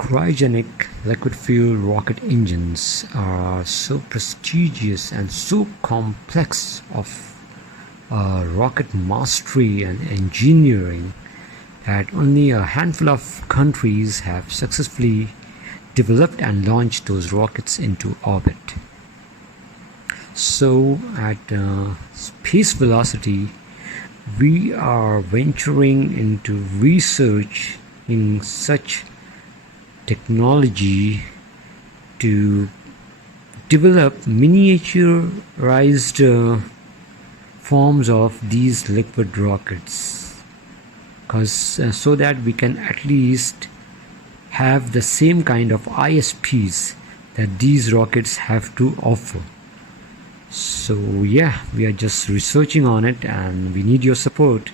Cryogenic liquid fuel rocket engines are so prestigious and so complex of rocket mastery and engineering that only a handful of countries have successfully developed and launched those rockets into orbit. So at space velocity, we are venturing into research in such technology to develop miniaturized forms of these liquid rockets, because so that we can at least have the same kind of ISPs that these rockets have to offer. So yeah, we are just researching on it and we need your support.